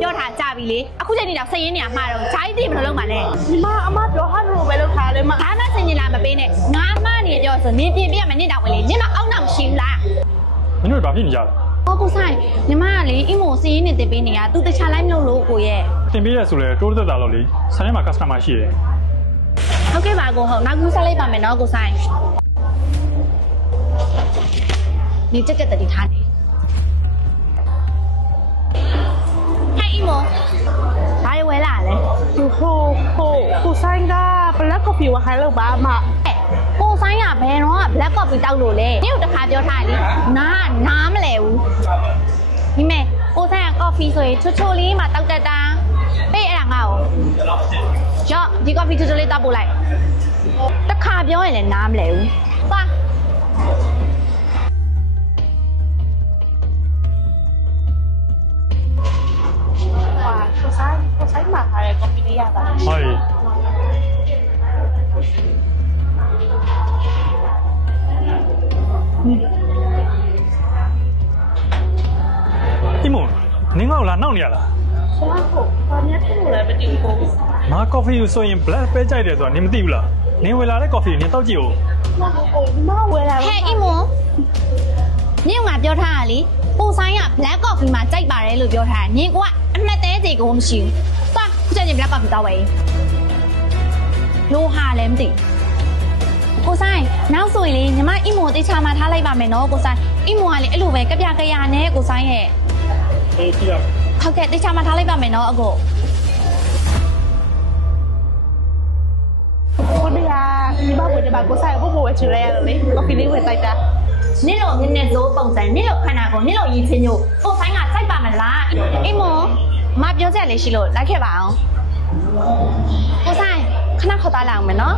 ပြောထားကြပြီလေအခုချိန်နေတော့စိတ်ရင်းနေမှာတော့ဂျာကြီးတိမလို့လုံးပါနဲ့ ဒီမအမပြောဟာလို့ပဲလုပ်ထားတယ်မ ဒါမှစင်ကြီးလာမပေးနဲ့ငါမှနေပြောဆိုနင်းပြင်ပြရမယ်နင်းတောင်ပဲလေနင်းမအောက်နောက်မရှိဘူးလား မင်းတို့ဘာဖြစ်နေကြလဲ ဟောကိုဆိုင်ညီမကလေအီမိုစင်ရင်းနေတင်ပေးနေတာ तू တခြားလိုက်မလို့လို့ကိုရဲ့ တင်ပေးရဆိုလဲတိုးသက်တာတော့လေဆိုင်ထဲမှာ customer ရှိတယ် ဟုတ်ကဲ့ပါကိုဟုတ်နောက်ကူဆက်လိုက်ပါမယ်နော်ကိုဆိုင်နေတက်တက်တည်းထားနေဟဲ့အီမိုဘာရဝဲလာလဲ သူဟိုဆိုင်က black coffee ဝခိုင်းလို့ပါအမ ကိုဆိုင်ကဘယ်တော့က black coffee တောက်လို့လဲညို့တခါပြောထားလေနားမလဲဘူးဒီမဲ့ကိုဆိုင်က coffee ဆိုရင်ချိုလေးမှတောက်တတ်တာပေးအဲ့ဒါငါ့ကိုရော့ဒီ coffee ချိုလေးတောက်ပို့လိုက်တခါပြောရင်လည်းနားမလဲဘူးသွား ကိုဆိုင်မှာထားတဲ့ coffee လေးရတာ ဟုတ်ပြီဒီမို့နင်းကောက်လာနောက်နေရလား ဆိုတော့ဘာများထည့်လို့လဲမသိဘူး ငါ coffee ကိုဆိုရင် black ပဲကြိုက်တယ်ဆိုတော့နင်းမသိဘူးလားနင်းဝယ်လာတဲ့ coffee နင်းတောက်ကြည့်ဦး မဝယ်လာ ဟဲ့အီမွန်နင့်ကပြောထားတာလေကိုဆိုင်က black coffee မှာကြိုက်ပါတယ်လို့ပြောထားတာနင်ကအမှတ်သေးသေးကိုမရှိဘူးသွားခုချက်ချင်း black coffee တောက်ပဲလိုဟာလည်းမသိကိုဆိုင်နောက်ဆိုရင်လေညီမအီမွန်တေချာမှာထားလိုက်ပါမယ်နော်ကိုဆိုင်အီမွန်ကလေအဲ့လိုပဲကြပြကြရနဲ့ကိုဆိုင်ရဲ့ အေးကြည့်ရ ဟုတ်ကဲ့တေချာမှာထားလိုက်ပါမယ်နော်အကို ကိုဒီဟာဒီဘဝတွေမှာကိုဆိုင်ဘို့ဝယ်ချင်လဲရတယ်လေ coffee လေးဝယ်တိုက်တာ နင့်လိုမျက်နှာစိုးပုံစံနင့်လိုခန္ဓာကိုယ်နင့်လိုရည်ချင်းမျိုးကိုဆိုင်ကစိုက်ပါမလားအီမွန်မပြောချက်လေးရှိလို့လိုက်ခဲ့ပါအောင်ကိုဆိုင်ခဏခေါ်သားလာအောင်မယ်နော်